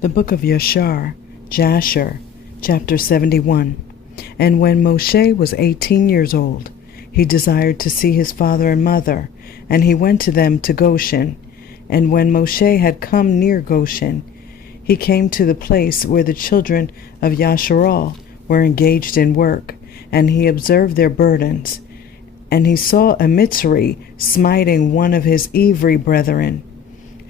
The book of Yashar, Jasher, chapter 71. And when Moshe was 18 years old, he desired to see his father and mother, and he went to them to Goshen. And when Moshe had come near Goshen, he came to the place where the children of Yashar were engaged in work, and he observed their burdens. And he saw a Mitzri smiting one of his Ivri brethren.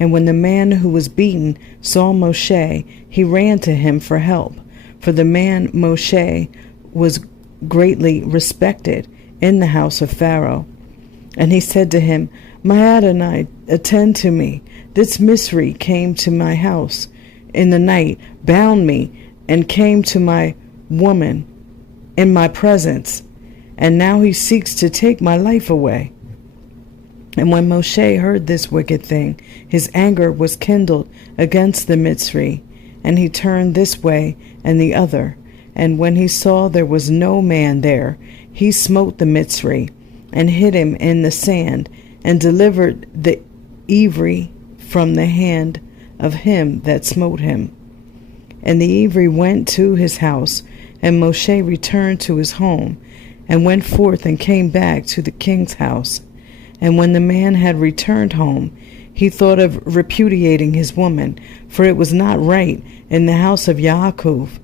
And when the man who was beaten saw Moshe, he ran to him for help. For the man Moshe was greatly respected in the house of Pharaoh. And he said to him, My Adonai, attend to me. This Misri came to my house in the night, bound me, and came to my woman in my presence. And now he seeks to take my life away. And when Moshe heard this wicked thing, his anger was kindled against the Mitzri, and he turned this way and the other. And when he saw there was no man there, he smote the Mitzri, and hid him in the sand, and delivered the Ivri from the hand of him that smote him. And the Ivri went to his house, and Moshe returned to his home, and went forth and came back to the king's house. And when the man had returned home, he thought of repudiating his woman, for it was not right in the house of Yaakov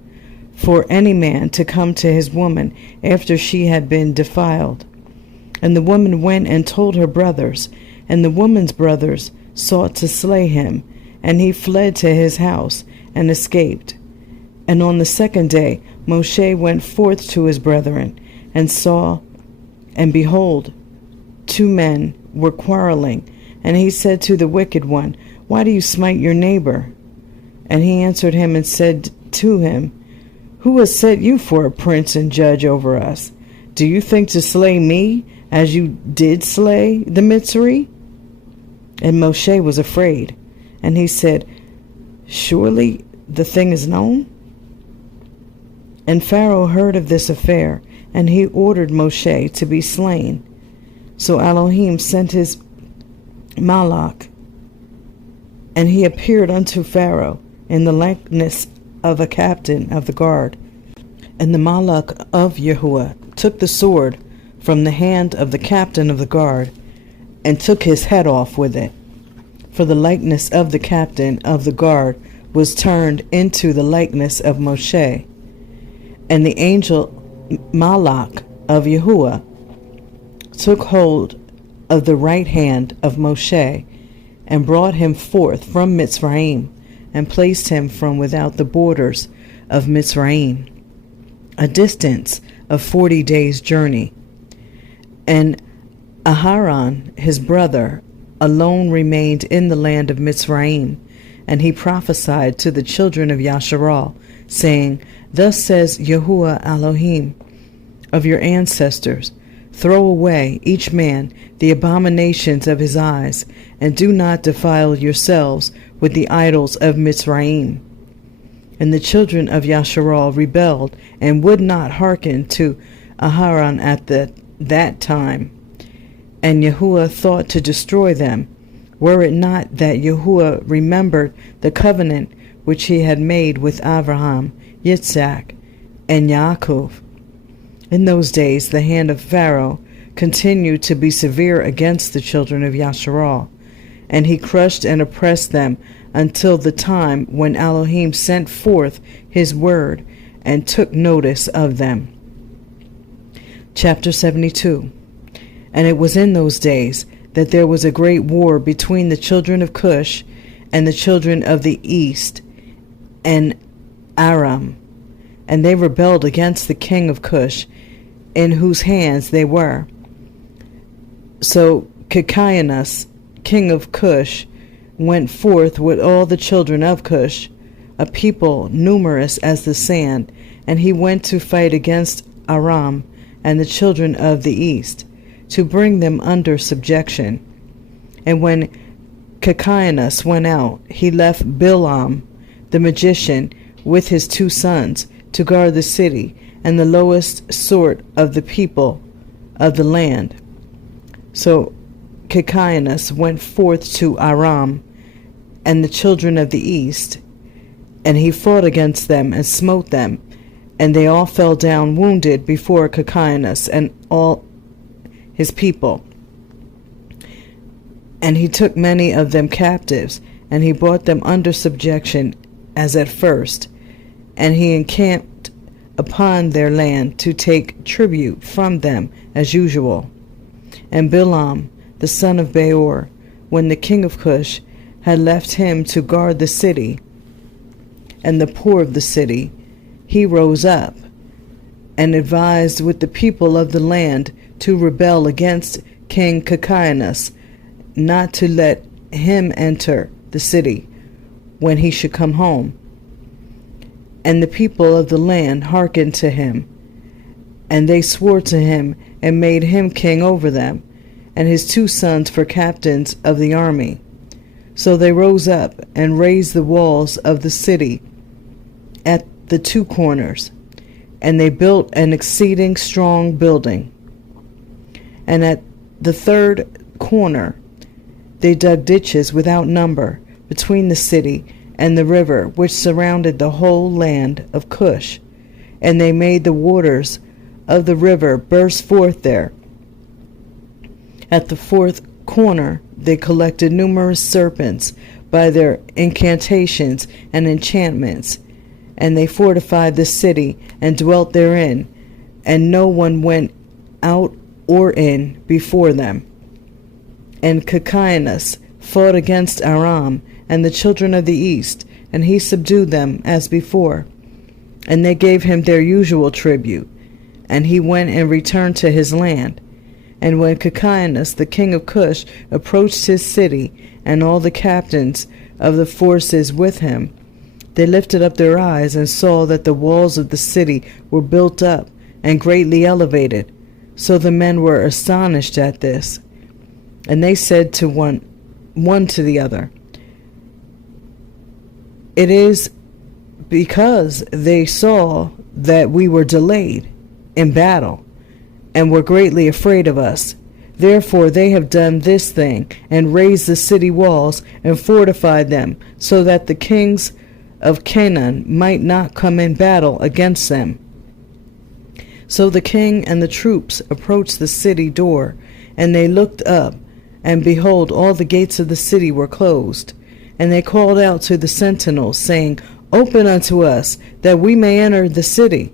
for any man to come to his woman after she had been defiled. And the woman went and told her brothers, and the woman's brothers sought to slay him, and he fled to his house and escaped. And on the second day Moshe went forth to his brethren, and saw, and behold, two men were quarreling. And he said to the wicked one, Why do you smite your neighbor? And he answered him and said to him, Who has set you for a prince and judge over us? Do you think to slay me, as you did slay the Mitzri? And Moshe was afraid, and he said, Surely the thing is known? And Pharaoh heard of this affair, and he ordered Moshe to be slain. So Elohim sent his Malach, and he appeared unto Pharaoh in the likeness of a captain of the guard. And the Malach of Yahuwah took the sword from the hand of the captain of the guard, and took his head off with it. For the likeness of the captain of the guard was turned into the likeness of Moshe. And the angel Malach of Yahuwah took hold of the right hand of Moshe, and brought him forth from Mitzrayim, and placed him from without the borders of Mitzrayim, a distance of 40 days' journey. And Aharon his brother alone remained in the land of Mitzrayim, and he prophesied to the children of Yashar, saying, Thus says Yahuwah Elohim of your ancestors, Throw away, each man, the abominations of his eyes, and do not defile yourselves with the idols of Mitzrayim. And the children of Yashar rebelled, and would not hearken to Aharon at that time. And Yahuwah thought to destroy them, were it not that Yahuwah remembered the covenant which he had made with Abraham, Yitzhak, and Yaakov. In those days the hand of Pharaoh continued to be severe against the children of Yashar, and he crushed and oppressed them until the time when Elohim sent forth his word and took notice of them. Chapter 72. And it was in those days that there was a great war between the children of Cush and the children of the east and Aram, and they rebelled against the king of Cush, in whose hands they were. So Kikianus, king of Cush, went forth with all the children of Cush, a people numerous as the sand, and he went to fight against Aram and the children of the east, to bring them under subjection. And when Kikianus went out, he left Bilam the magician with his 2 sons to guard the city, and the lowest sort of the people of the land. So Kikianus went forth to Aram and the children of the east, And he fought against them and smote them, and they all fell down wounded before Cachinas and all his people. And he took many of them captives, and he brought them under subjection as at first, and he encamped upon their land to take tribute from them as usual. And Bilam, the son of Beor, when the king of Cush had left him to guard the city and the poor of the city, he rose up and advised with the people of the land to rebel against King Cachinas, not to let him enter the city when he should come home. And the people of the land hearkened to him, and they swore to him and made him king over them, and his 2 sons for captains of the army. So they rose up and raised the walls of the city at the 2 corners, and they built an exceeding strong building. And at the 3rd corner they dug ditches without number between the city and the river which surrounded the whole land of Cush, and they made the waters of the river burst forth there. At the 4th corner they collected numerous serpents by their incantations and enchantments, and they fortified the city and dwelt therein, and no one went out or in before them. And Cachinas fought against Aram and the children of the east, and he subdued them as before. And they gave him their usual tribute, and he went and returned to his land. And when Cachinas the king of Cush approached his city, and all the captains of the forces with him, they lifted up their eyes and saw that the walls of the city were built up and greatly elevated. So the men were astonished at this. And they said to one to the other, "It is because they saw that we were delayed in battle, and were greatly afraid of us. Therefore they have done this thing, and raised the city walls, and fortified them, so that the kings of Canaan might not come in battle against them." So the king and the troops approached the city door, and they looked up, and behold, all the gates of the city were closed. And they called out to the sentinels, saying, "Open unto us, that we may enter the city."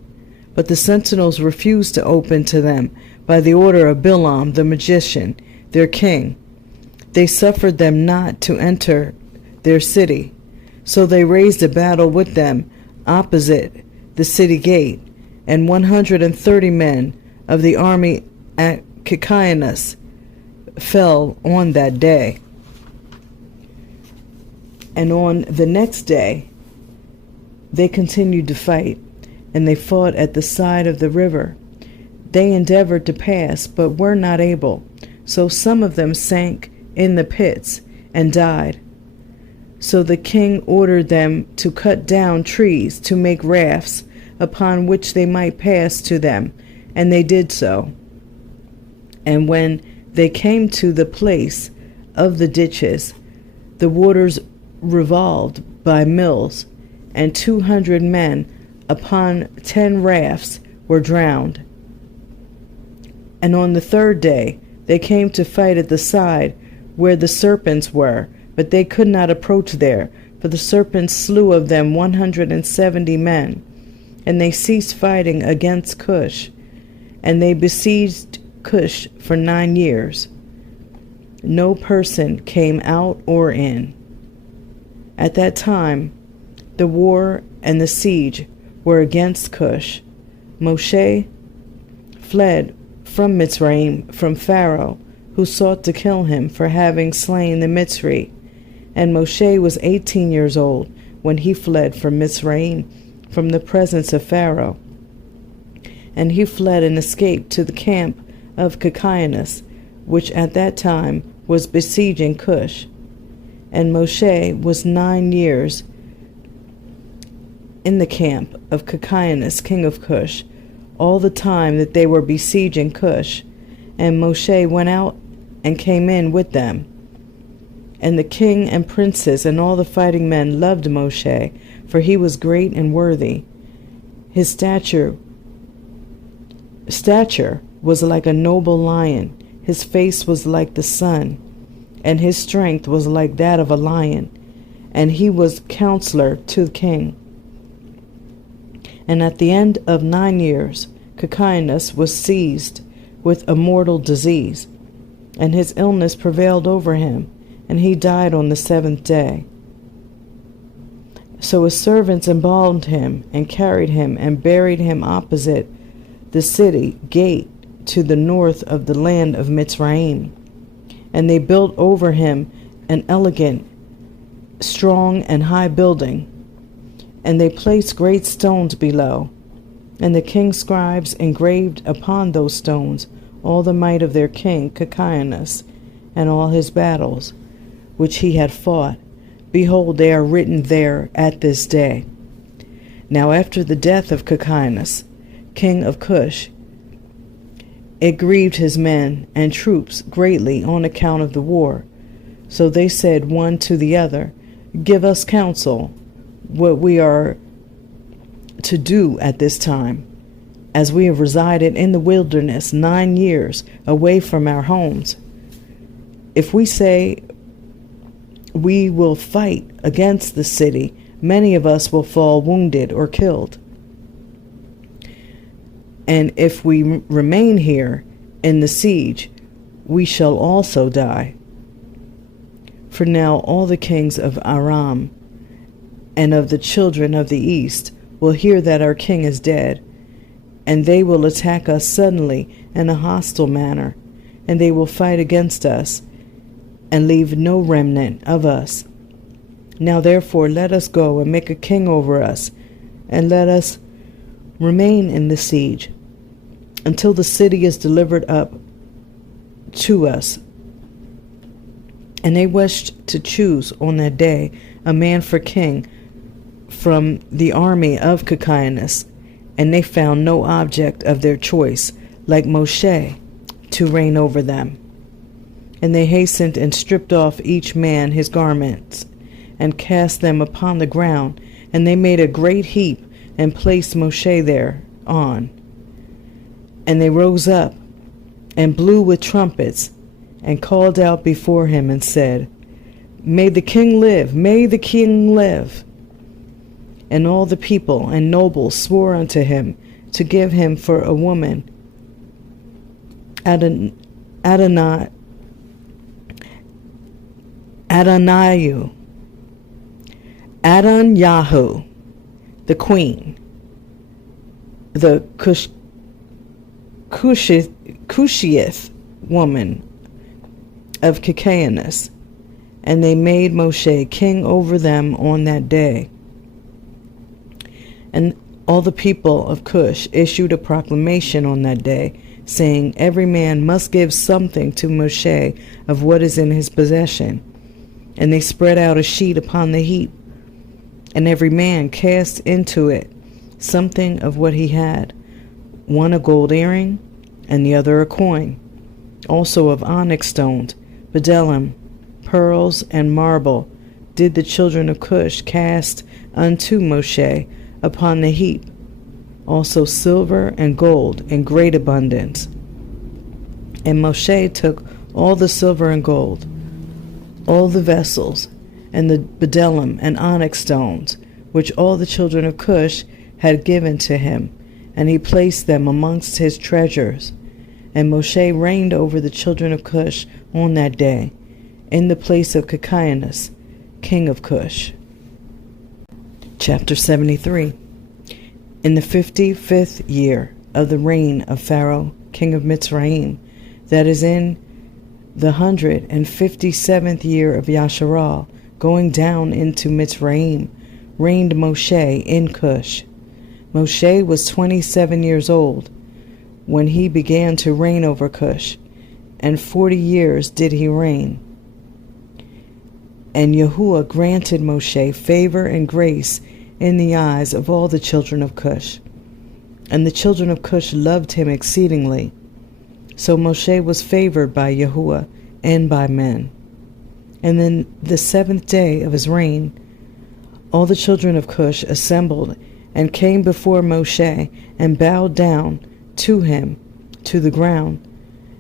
But the sentinels refused to open to them by the order of Bilam the magician, their king. They suffered them not to enter their city. So they raised a battle with them opposite the city gate, and 130 men of the army at Cachinas fell on that day. And on the next day they continued to fight, and they fought at the side of the river. They endeavored to pass, but were not able. So some of them sank in the pits and died. So the king ordered them to cut down trees to make rafts upon which they might pass to them, and they did so. And when they came to the place of the ditches, the waters revolved by mills, and 200 men upon 10 rafts were drowned. And on the 3rd day they came to fight at the side where the serpents were, but they could not approach there, for the serpents slew of them 170 men. And they ceased fighting against Cush, and they besieged Cush for 9 years. No person came out or in. At that time the war and the siege were against Cush. Moshe fled from Mitzrayim from Pharaoh, who sought to kill him for having slain the Mitzri. And Moshe was 18 years old when he fled from Mitzrayim, from the presence of Pharaoh. And he fled and escaped to the camp of Cachinas, which at that time was besieging Cush. And Moshe was 9 years in the camp of Cachinas, king of Cush, all the time that they were besieging Cush. And Moshe went out and came in with them. And the king and princes and all the fighting men loved Moshe, for he was great and worthy. His stature was like a noble lion, his face was like the sun, and his strength was like that of a lion, and he was counselor to the king. And at the end of 9 years, Cocainus was seized with a mortal disease, and his illness prevailed over him, and he died on the 7th day. So his servants embalmed him, and carried him, and buried him opposite the city gate to the north of the land of Mitzrayim. And they built over him an elegant, strong, and high building, and they placed great stones below. And the king's scribes engraved upon those stones all the might of their king Cocainus, and all his battles which he had fought. Behold, they are written there at this day. Now after the death of Cocainus, king of Cush, it grieved his men and troops greatly on account of the war. So they said one to the other, Give us counsel, what we are to do at this time, as we have resided in the wilderness 9 years away from our homes. If we say we will fight against the city, many of us will fall wounded or killed. And if we remain here in the siege, we shall also die. For now all the kings of Aram and of the children of the east will hear that our king is dead, and they will attack us suddenly in a hostile manner, and they will fight against us, and leave no remnant of us. Now therefore let us go and make a king over us, and let us remain in the siege, until the city is delivered up to us. And they wished to choose on that day a man for king from the army of Cocainus, and they found no object of their choice like Moshe to reign over them. And they hastened and stripped off each man his garments, and cast them upon the ground, and they made a great heap, and placed Moshe thereon. And they rose up, and blew with trumpets, and called out before him, and said, May the king live, may the king live. And all the people and nobles swore unto him to give him for a woman Adonyahu, the queen, the Cushite woman of Cocainus, and they made Moshe king over them on that day. And all the people of Cush issued a proclamation on that day, saying, Every man must give something to Moshe of what is in his possession. And they spread out a sheet upon the heap, and every man cast into it something of what he had, one a gold earring, and the other a coin, also of onyx stones, bdellium, pearls, and marble, did the children of Cush cast unto Moshe upon the heap, also silver and gold in great abundance. And Moshe took all the silver and gold, all the vessels, and the bdellium and onyx stones, which all the children of Cush had given to him, and he placed them amongst his treasures. And Moshe reigned over the children of Cush on that day, in the place of Cocainus, king of Cush. Chapter 73. In the 55th year of the reign of Pharaoh, king of Mitzrayim, that is in the 157th year of Yashar, going down into Mitzrayim, reigned Moshe in Cush. Moshe was 27 years old when he began to reign over Cush, and 40 years did he reign. And Yahuwah granted Moshe favor and grace in the eyes of all the children of Cush. And the children of Cush loved him exceedingly. So Moshe was favored by Yahuwah and by men. And then the 7th day of his reign, all the children of Cush assembled and came before Moshe and bowed down to him to the ground.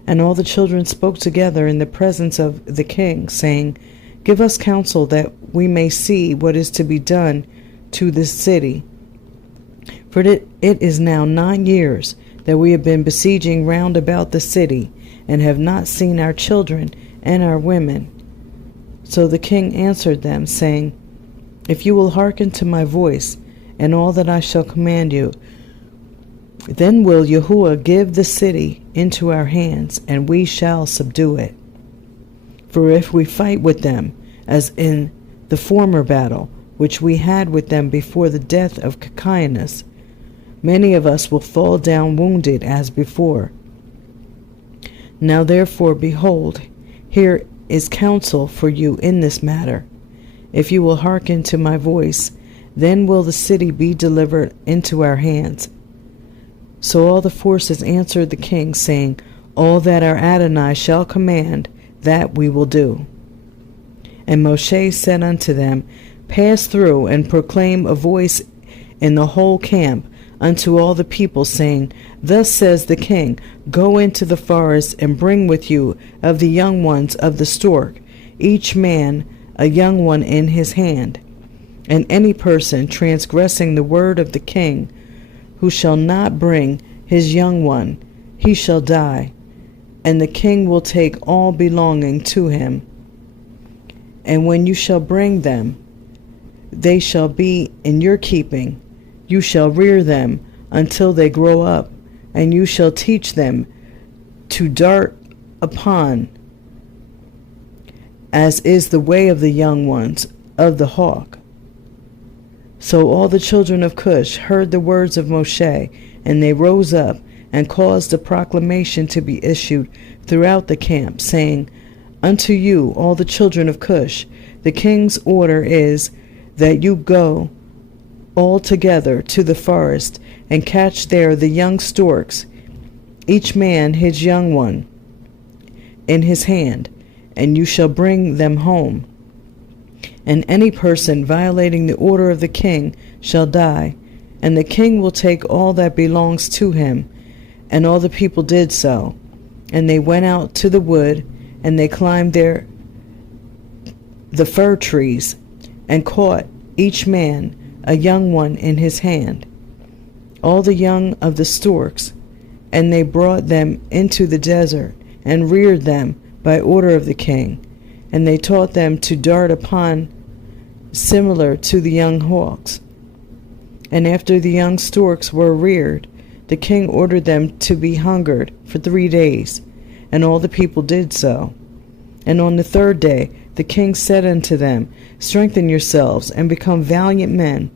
And all the children spoke together in the presence of the king, saying, Give us counsel that we may see what is to be done to this city. For it is now 9 years that we have been besieging round about the city, and have not seen our children and our women. So the king answered them, saying, If you will hearken to my voice, and all that I shall command you, then will Yahuwah give the city into our hands, and we shall subdue it. For if we fight with them, as in the former battle, which we had with them before the death of Cachianus, many of us will fall down wounded as before. Now therefore, behold, here is counsel for you in this matter. If you will hearken to my voice, then will the city be delivered into our hands. So all the forces answered the king, saying, All that our Adonai shall command, that we will do. And Moshe said unto them, Pass through and proclaim a voice in the whole camp unto all the people, saying, Thus says the king, Go into the forest and bring with you of the young ones of the stork, each man a young one in his hand. And any person transgressing the word of the king, who shall not bring his young one, he shall die, and the king will take all belonging to him. And when you shall bring them, they shall be in your keeping. You shall rear them until they grow up, and you shall teach them to dart upon, as is the way of the young ones of the hawk. So all the children of Cush heard the words of Moshe, and they rose up and caused a proclamation to be issued throughout the camp, saying, Unto you, all the children of Cush, the king's order is that you go all together to the forest, and catch there the young storks, each man his young one in his hand, and you shall bring them home. And any person violating the order of the king shall die, and the king will take all that belongs to him. And all the people did so. And they went out to the wood, and they climbed there the fir trees, and caught each man a young one in his hand, all the young of the storks, and they brought them into the desert, and reared them by order of the king, and they taught them to dart upon, similar to the young hawks. And after the young storks were reared, the king ordered them to be hungered for 3 days, and all the people did so. And on the 3rd day the king said unto them, Strengthen yourselves, and become valiant men,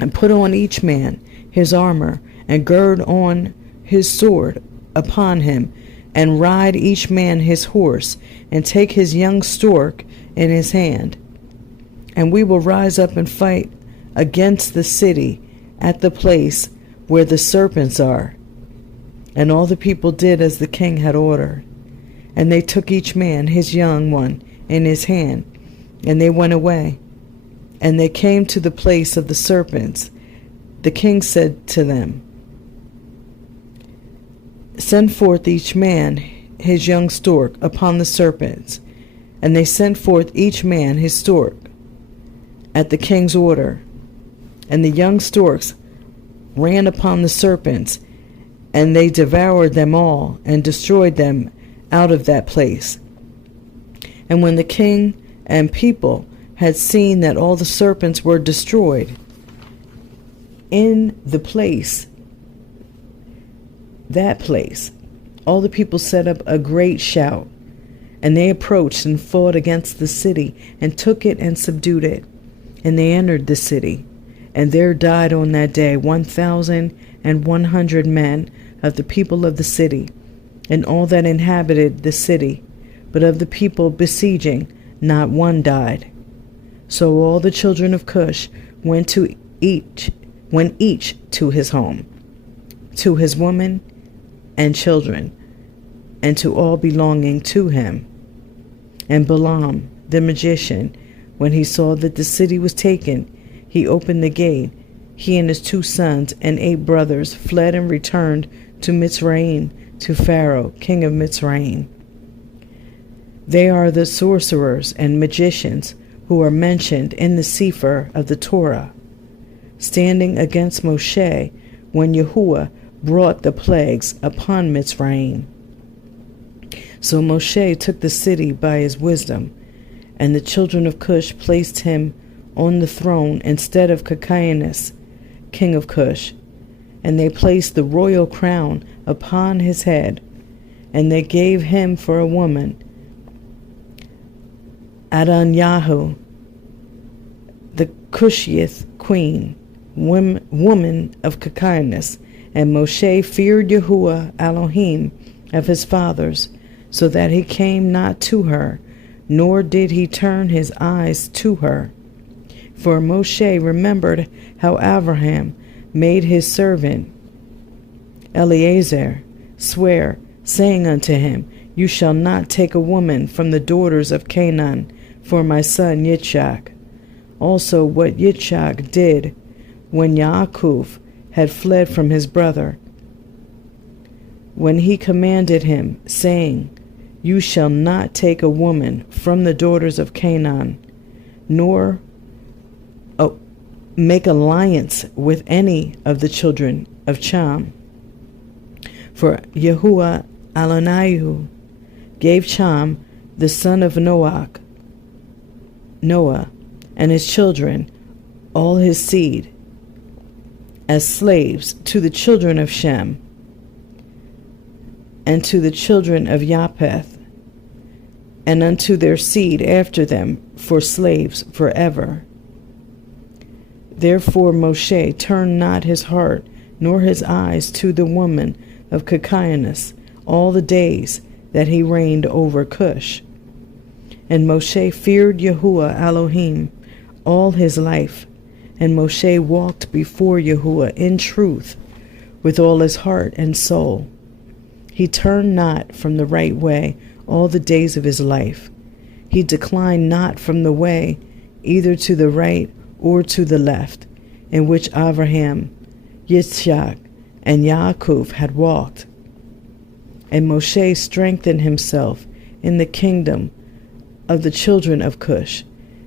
and put on each man his armor, and gird on his sword upon him, and ride each man his horse, and take his young stork in his hand. And we will rise up and fight against the city at the place where the serpents are. And all the people did as the king had ordered. And they took each man his young one in his hand, and they went away. And they came to the place of the serpents. The king said to them, Send forth each man his young stork upon the serpents. And they sent forth each man his stork at the king's order. And the young storks ran upon the serpents, and they devoured them all, and destroyed them out of that place. And when the king and people had seen that all the serpents were destroyed in the place, that place, all the people set up a great shout, and they approached and fought against the city, and took it and subdued it. And they entered the city, and there died on that day 1,100 men of the people of the city, and all that inhabited the city. But of the people besieging, not one died. So all the children of Cush went each to his home, to his woman and children, and to all belonging to him. And Balaam, the magician, when he saw that the city was taken, he opened the gate. He and his 2 sons and 8 brothers fled and returned to Mitzrayim, to Pharaoh, king of Mitzrayim. They are the sorcerers and magicians who are mentioned in the Cepher of the Torah, standing against Moshe when Yahuwah brought the plagues upon Mitzrayim. So Moshe took the city by his wisdom, and the children of Cush placed him on the throne instead of Cacaeus, king of Cush. And they placed the royal crown upon his head, and they gave him for a woman Adonyahu, the Cushite queen, woman of Cacaeus. And Moshe feared Yahuwah Elohim of his fathers, so that he came not to her, nor did he turn his eyes to her. For Moshe remembered how Abraham made his servant Eleazar swear, saying unto him, You shall not take a woman from the daughters of Canaan for my son Yitzchak. Also what Yitzchak did when Yaakov had fled from his brother, when he commanded him, saying, You shall not take a woman from the daughters of Canaan, nor make alliance with any of the children of Cham. For Yahuwah Adonai gave Cham, the son of Noah, and his children, all his seed, as slaves to the children of Shem, and to the children of Japheth, and unto their seed after them for slaves forever. Therefore Moshe turned not his heart nor his eyes to the woman of Cacaeus all the days that he reigned over Cush. And Moshe feared Yahuwah Elohim all his life, and Moshe walked before Yahuwah in truth with all his heart and soul. He turned not from the right way all the days of his life. He declined not from the way, either to the right or to the left, in which Abraham, Yitzchak, and Yaakov had walked. And Moshe strengthened himself in the kingdom of the children of Cush,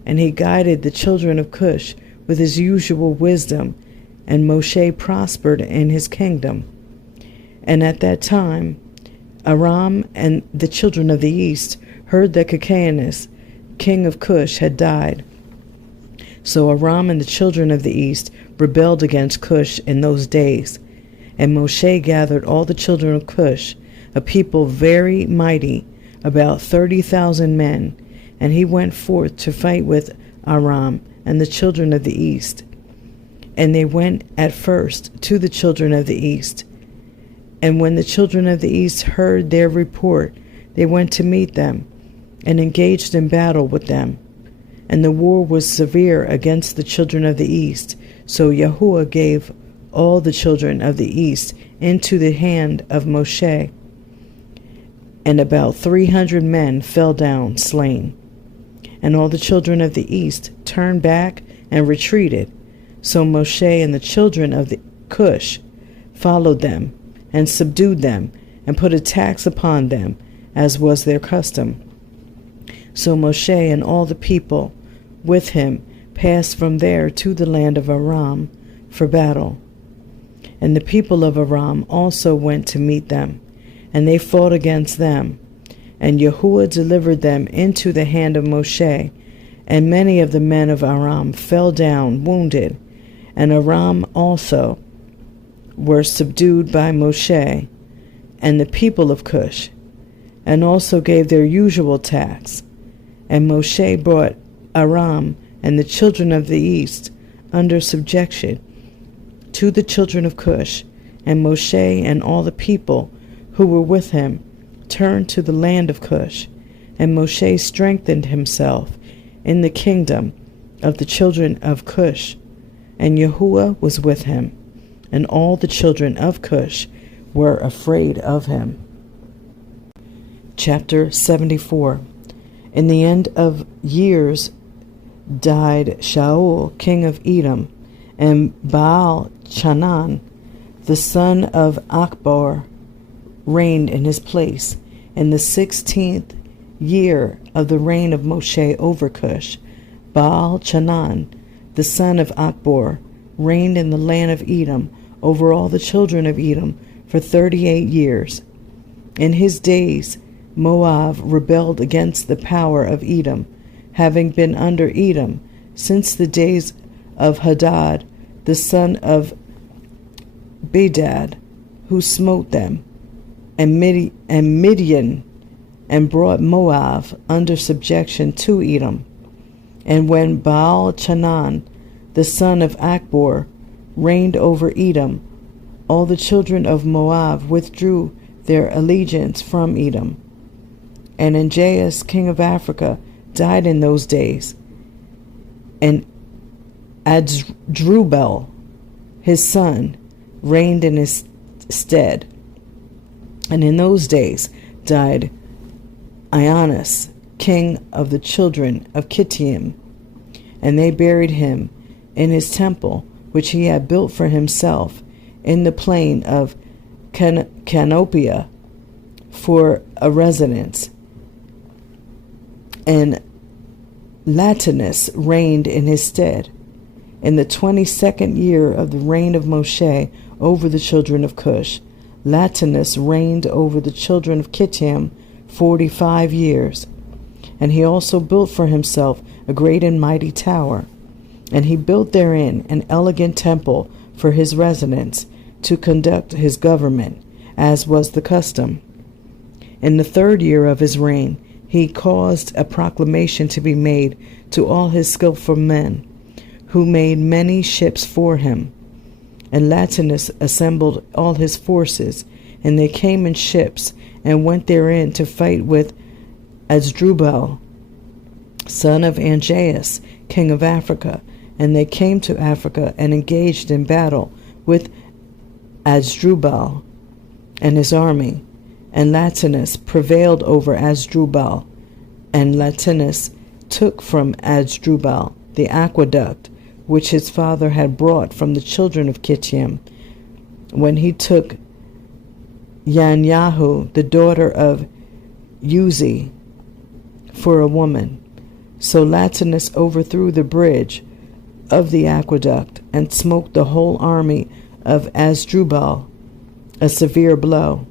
and he guided the children of Cush with his usual wisdom, and Moshe prospered in his kingdom. And at that time Aram and the children of the east heard that Cacaeus, king of Cush, had died. So Aram and the children of the east rebelled against Cush in those days. And Moshe gathered all the children of Cush, a people very mighty, about 30,000 men, and he went forth to fight with Aram and the children of the east. And they went at first to the children of the east. And when the children of the east heard their report, they went to meet them, and engaged in battle with them. And the war was severe against the children of the east. So Yahuwah gave all the children of the east into the hand of Moshe. And about 300 men fell down slain. And all the children of the east turned back and retreated. So Moshe and the children of the Cush followed them, and subdued them, and put a tax upon them, as was their custom. So Moshe and all the people with him passed from there to the land of Aram for battle. And the people of Aram also went to meet them, and they fought against them. And Yahuwah delivered them into the hand of Moshe, and many of the men of Aram fell down wounded, and Aram also were subdued by Moshe and the people of Cush, and also gave their usual tax. And Moshe brought Aram and the children of the east under subjection to the children of Cush, and Moshe and all the people who were with him turned to the land of Cush, and Moshe strengthened himself in the kingdom of the children of Cush, and Yahuwah was with him, and all the children of Cush were afraid of him. Chapter 74. In the end of years died Shaul, king of Edom, and Baal-Chanan, the son of Akbor, reigned in his place. In the 16th year of the reign of Moshe over Cush, Baal-Chanan, the son of Akbor, reigned in the land of Edom over all the children of Edom for 38 years. In his days Moab rebelled against the power of Edom, having been under Edom since the days of Hadad, the son of Bedad, who smote them, and Midian, and brought Moab under subjection to Edom. And when Baal-Chanan, the son of Akbor, reigned over Edom, all the children of Moab withdrew their allegiance from Edom. And Anjaeus, king of Africa, died in those days, and Adrubal, his son, reigned in his stead. And in those days died Ioannis, king of the children of Kittim, and they buried him in his temple, which he had built for himself in the plain of Canopia for a residence. And Latinus reigned in his stead. In the 22nd year of the reign of Moshe over the children of Cush, Latinus reigned over the children of Kittim 45 years. And he also built for himself a great and mighty tower. And he built therein an elegant temple for his residence, to conduct his government, as was the custom. In the 3rd year of his reign, he caused a proclamation to be made to all his skillful men, who made many ships for him. And Latinus assembled all his forces, and they came in ships, and went therein to fight with Asdrubal, son of Anjaeus, king of Africa. And they came to Africa, and engaged in battle with Asdrubal and his army. And Latinus prevailed over Asdrubal, and Latinus took from Asdrubal the aqueduct which his father had brought from the children of Kittim, when he took Yanyahu, the daughter of Uzi, for a woman. So Latinus overthrew the bridge of the aqueduct, and smote the whole army of Asdrubal, a severe blow.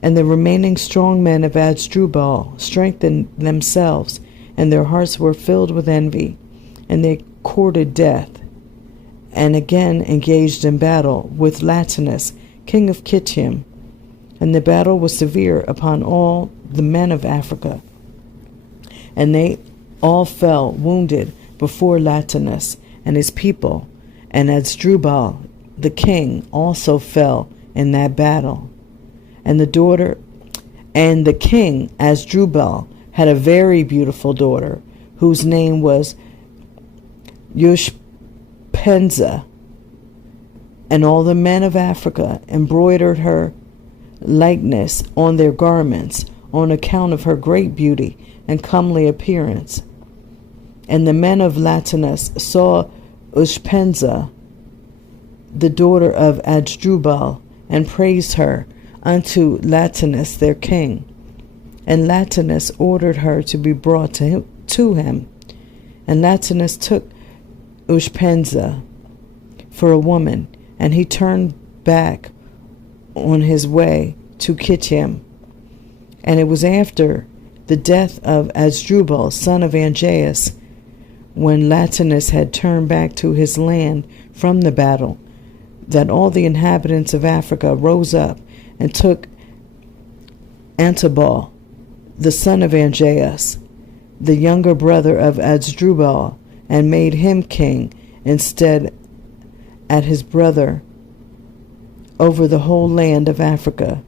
And the remaining strong men of Asdrubal strengthened themselves, and their hearts were filled with envy, and they courted death, and again engaged in battle with Latinus, king of Kittim. And the battle was severe upon all the men of Africa, and they all fell wounded before Latinus and his people, and Asdrubal the king also fell in that battle. And the king Asdrubal had a very beautiful daughter, whose name was Ushpenza, and all the men of Africa embroidered her likeness on their garments, on account of her great beauty and comely appearance. And the men of Latinus saw Ushpenza, the daughter of Asdrubal, and praised her unto Latinus their king. And Latinus ordered her to be brought to him. And Latinus took Ushpenza for a woman, and he turned back on his way to Kittim. And it was after the death of Asdrubal, son of Anjaeus, when Latinus had turned back to his land from the battle, that all the inhabitants of Africa rose up and took Antibal, the son of Anjaeus, the younger brother of Asdrubal, and made him king instead at his brother over the whole land of Africa.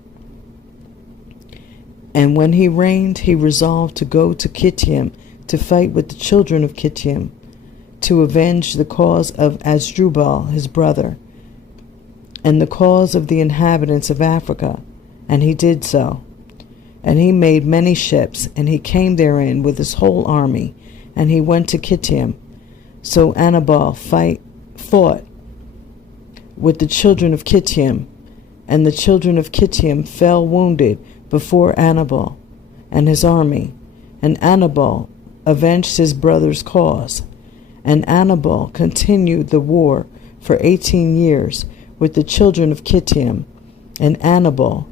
And when he reigned, he resolved to go to Kittim to fight with the children of Kittim, to avenge the cause of Asdrubal his brother, and the cause of the inhabitants of Africa. And he did so. And he made many ships, and he came therein with his whole army, and he went to Kittim. So Anabal fought with the children of Kittim, and the children of Kittim fell wounded before Anabal and his army, and Anabal avenged his brother's cause. And Anabal continued the war for 18 years with the children of Kittim, and Hannibal,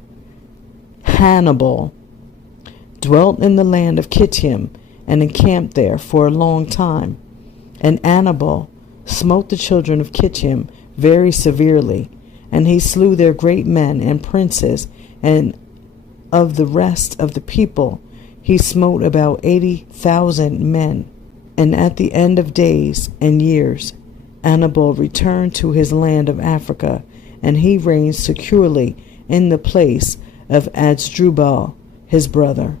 dwelt in the land of Kittim, and encamped there for a long time. And Hannibal smote the children of Kittim very severely, and he slew their great men and princes, and of the rest of the people he smote about 80,000 men. And at the end of days and years, Hannibal returned to his land of Africa, and he reigned securely in the place of Asdrubal his brother.